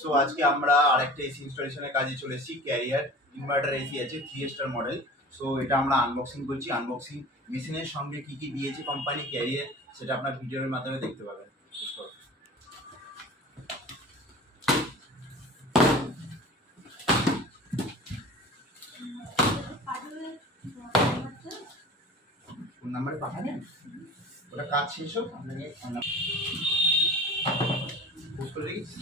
So আজকে আমরা আরেকটা এসি ইনস্টলেশনের কাজে চলে এসেছি। ক্যারিয়ার ইনভার্টার এসি আছে 3 স্টার মডেল। সো এটা আমরা আনবক্সিং করছি। আনবক্সিং মেশিনের সঙ্গে কি কি দিয়েছে কোম্পানি ক্যারিয়ার, সেটা আপনার ভিডিওর মাধ্যমে দেখতে পাবেন। ফোন নাম্বারে পাঠাবেন, ওটা কাজ শেষ হোক আপনাকে ফোন নাম্বার পোস্ট করে রেখেছি।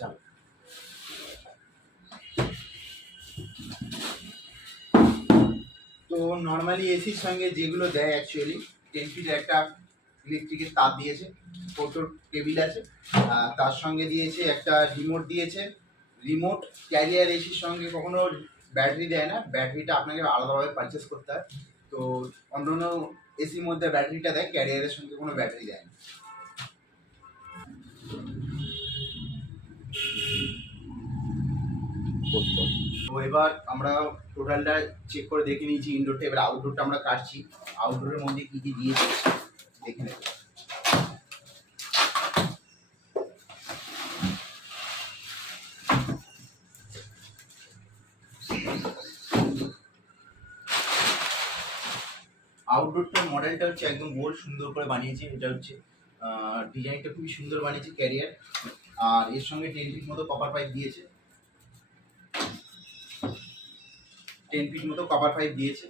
চাল তো নর্মালি এসির সঙ্গে যেগুলো দেয় অ্যাকচুয়ালি 10 ফিটের একটা ইলেকট্রিকের তার দিয়েছে, ফোটোর টেবিল আছে, তার সঙ্গে দিয়েছে একটা রিমোট দিয়েছে। রিমোট ক্যারিয়ার এসির সঙ্গে কখনো ব্যাটারি দেয় না, ব্যাটারিটা আপনাকে আলাদাভাবে পারচেস করতে হয়। তো অন্য এসির মধ্যে ব্যাটারিটা দেয়, ক্যারিয়ারের সঙ্গে কোনো ব্যাটারি দেয় না। তো এবার আমরা টোটালটা চেক করে দেখে নিয়েছি ইনডোরটা, এবার আউটডোরটা আমরা কাটছি। আউটডোরের মধ্যে কী কী দিয়েছে দেখে নেব। আউটডোরটার মডেলটা হচ্ছে একদম গোল সুন্দর করে বানিয়েছে। এটা হচ্ছে ডিজাইনটা খুবই সুন্দর বানিয়েছে ক্যারিয়ার। আর এর সঙ্গে 10 ফিট মতো কপার পাইপ দিয়েছে, 10 ফিট মতো কপার পাইপ দিয়েছে।